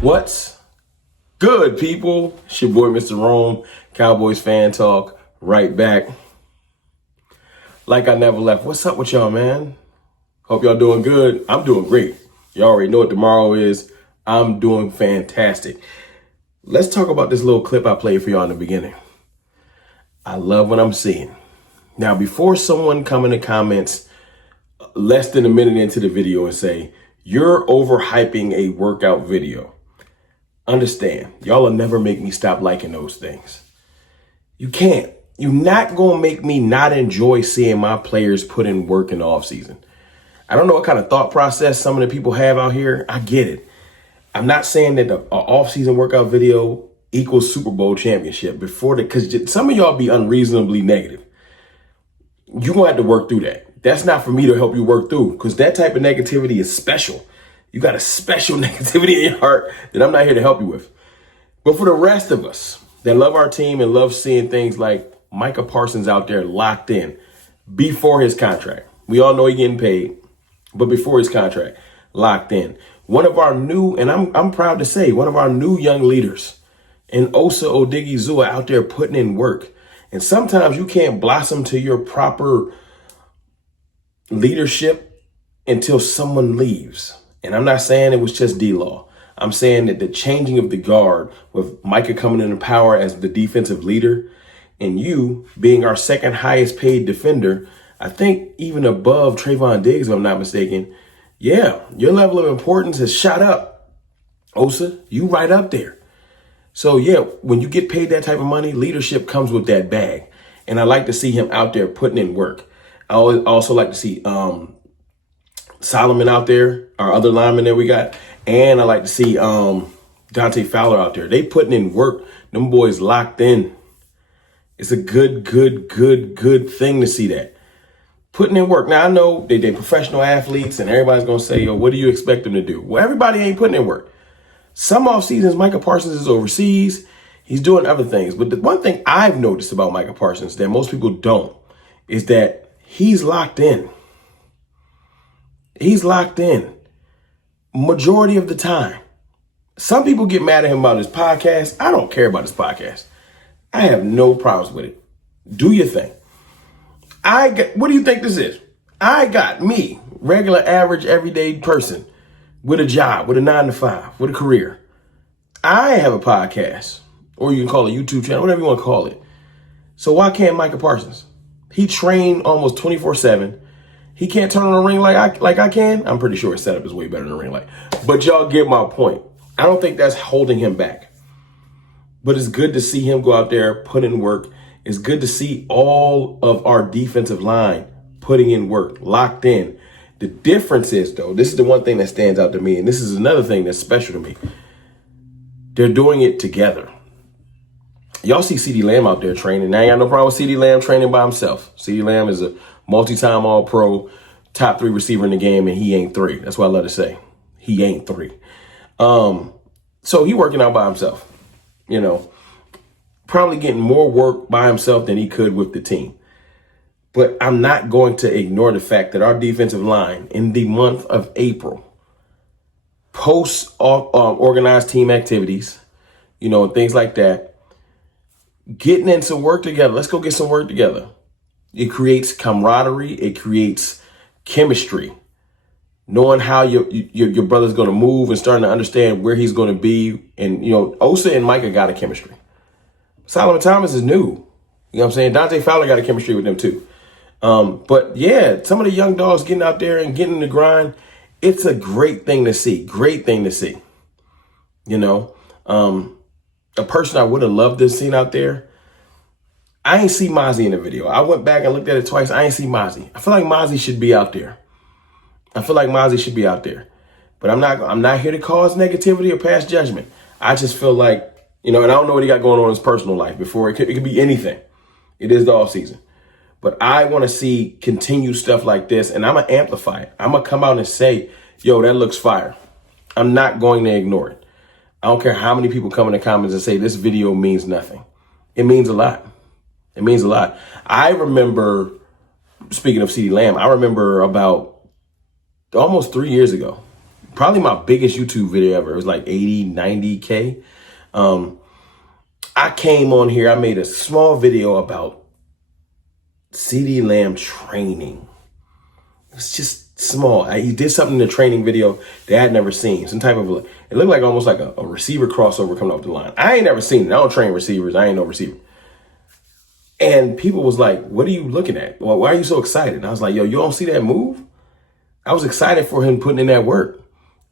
What's good, people? It's your boy, Mr. Rome, Cowboys Fan Talk, right back. Like I never left. What's up with y'all, man? Hope y'all doing good. I'm doing great. Y'all already know what tomorrow is. I'm doing fantastic. Let's talk about this little clip I played for y'all in the beginning. I love what I'm seeing. Now, before someone come in the comments less than a minute into the video and say, you're overhyping a workout video, understand, y'all will never make me stop liking those things. You can't. You're not going to make me not enjoy seeing my players put in work in the offseason. I don't know what kind of thought process some of the people have out here. I get it. I'm not saying that an offseason workout video equals Super Bowl championship because some of y'all be unreasonably negative. You're going to have to work through that. That's not for me to help you work through, because that type of negativity is special. You got a special negativity in your heart that I'm not here to help you with. But for the rest of us that love our team and love seeing things like Micah Parsons out there locked in before his contract. We all know he's getting paid, but before his contract, locked in. One of our new, and I'm proud to say, one of our new young leaders in Osa Odigizua out there putting in work. And sometimes you can't blossom to your proper leadership until someone leaves. And I'm not saying it was just D-Law. I'm saying that the changing of the guard with Micah coming into power as the defensive leader and you being our second highest paid defender, I think even above Trayvon Diggs, if I'm not mistaken. Yeah, your level of importance has shot up. Osa, you right up there. So yeah, when you get paid that type of money, leadership comes with that bag. And I like to see him out there putting in work. I also like to see Solomon out there, our other lineman that we got. And I like to see Dante Fowler out there. They putting in work. Them boys locked in. It's a good thing to see that. Putting in work. Now, I know they're professional athletes and everybody's going to say, yo, what do you expect them to do? Well, everybody ain't putting in work. Some off seasons, Micah Parsons is overseas. He's doing other things. But the one thing I've noticed about Micah Parsons that most people don't is that he's locked in. He's locked in majority of the time. Some people get mad at him about his podcast. I don't care about his podcast. I have no problems with it. Do your thing. What do you think this is? I got me, regular, average, everyday person with a job, with a 9-to-5, with a career. I have a podcast, or you can call it a YouTube channel, whatever you want to call it. So why can't Micah Parsons? He trained almost 24/7. He can't turn on a ring like I can. I'm pretty sure his setup is way better than a ring light. But y'all get my point. I don't think that's holding him back. But it's good to see him go out there, put in work. It's good to see all of our defensive line putting in work, locked in. The difference is, though, this is the one thing that stands out to me, and this is another thing that's special to me. They're doing it together. Y'all see CeeDee Lamb out there training. Now, I ain't got no problem with CeeDee Lamb training by himself. CeeDee Lamb is a multi-time All-Pro, top 3 receiver in the game, and he ain't 3. That's what I love to say. He ain't 3. So he working out by himself, probably getting more work by himself than he could with the team. But I'm not going to ignore the fact that our defensive line in the month of April, post organized team activities, things like that, getting in some work together. Let's go get some work together. It creates camaraderie. It creates chemistry. Knowing how your brother's going to move and starting to understand where he's going to be. And, Osa and Micah got a chemistry. Solomon Thomas is new. You know what I'm saying? Dante Fowler got a chemistry with them too. But yeah, some of the young dogs getting out there and getting in the grind. It's a great thing to see. Great thing to see. A person I would have loved to have seen out there. I ain't see Mazi in the video. I went back and looked at it twice. I ain't see Mazi. I feel like Mazi should be out there. But I'm not here to cause negativity or pass judgment. I just feel like, and I don't know what he got going on in his personal life before. It could be anything. It is the off season. But I want to see continued stuff like this, and I'm going to amplify it. I'm going to come out and say, yo, that looks fire. I'm not going to ignore it. I don't care how many people come in the comments and say this video means nothing. It means a lot. It means a lot. I remember, speaking of CeeDee Lamb, I remember about almost 3 years ago, probably my biggest YouTube video ever. It was like 80, 90K. I came on here, I made a small video about CeeDee Lamb training. It's just small. He did something in the training video that I had never seen. Some type of, it looked like almost like a receiver crossover coming off the line. I ain't never seen it. I don't train receivers. I ain't no receiver. And people was like, what are you looking at? Well, why are you so excited? And I was like, yo, you don't see that move? I was excited for him putting in that work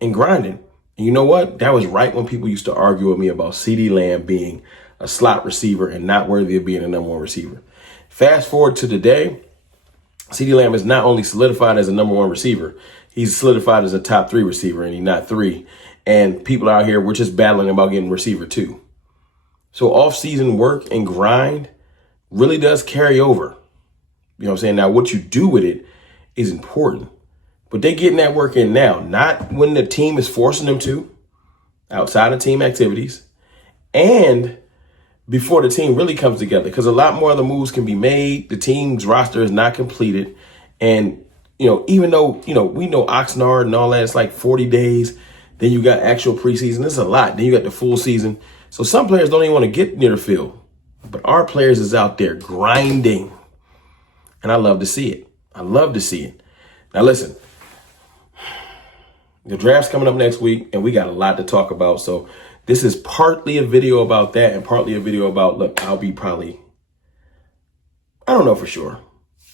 and grinding. And you know what? That was right when people used to argue with me about CeeDee Lamb being a slot receiver and not worthy of being a number one receiver. Fast forward to today, CeeDee Lamb is not only solidified as a number one receiver, he's solidified as a top 3 receiver, and he's not 3. And people out here, we're just battling about getting receiver 2. So off-season work and grind really does carry over. You know what I'm saying? Now, what you do with it is important. But they're getting that work in now, not when the team is forcing them to, outside of team activities, and before the team really comes together, because a lot more other moves can be made. The team's roster is not completed. And, even though, we know Oxnard and all that, it's like 40 days. Then you got actual preseason. This is a lot. Then you got the full season. So some players don't even want to get near the field. But our players is out there grinding. And I love to see it. I love to see it. Now, listen, the draft's coming up next week, and we got a lot to talk about. So this is partly a video about that and partly a video about, look, I'll be probably, I don't know for sure.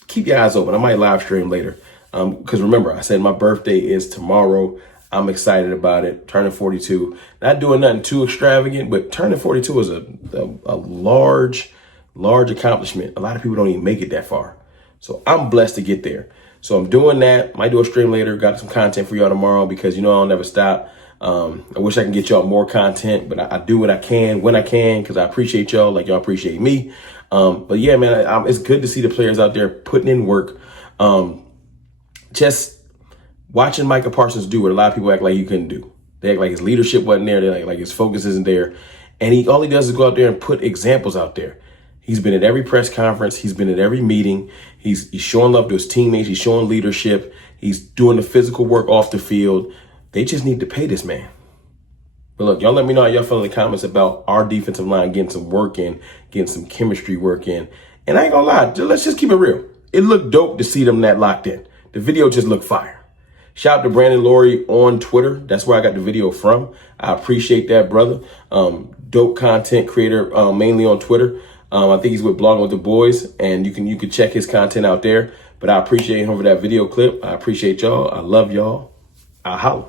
Keep your eyes open. I might live stream later. Because remember, I said my birthday is tomorrow. I'm excited about it. Turning 42. Not doing nothing too extravagant, but turning 42 is a large accomplishment. A lot of people don't even make it that far. So I'm blessed to get there. So I'm doing that. Might do a stream later. Got some content for y'all tomorrow because, I'll never stop. I wish I can get y'all more content, but I do what I can when I can because I appreciate y'all like y'all appreciate me. But yeah, man, it's good to see the players out there putting in work. Just watching Micah Parsons do what a lot of people act like he couldn't do. They act like his leadership wasn't there. They act like his focus isn't there. And all he does is go out there and put examples out there. He's been at every press conference. He's been at every meeting. He's showing love to his teammates. He's showing leadership. He's doing the physical work off the field. They just need to pay this man. But look, y'all let me know how y'all feel in the comments about our defensive line getting some work in, getting some chemistry work in. And I ain't gonna lie, let's just keep it real. It looked dope to see them that locked in. The video just looked fire. Shout out to Brandon Laurie on Twitter. That's where I got the video from. I appreciate that, brother. Dope content creator, mainly on Twitter. I think he's with Blogging with the Boys, and you can check his content out there. But I appreciate him for that video clip. I appreciate y'all. I love y'all. I holla.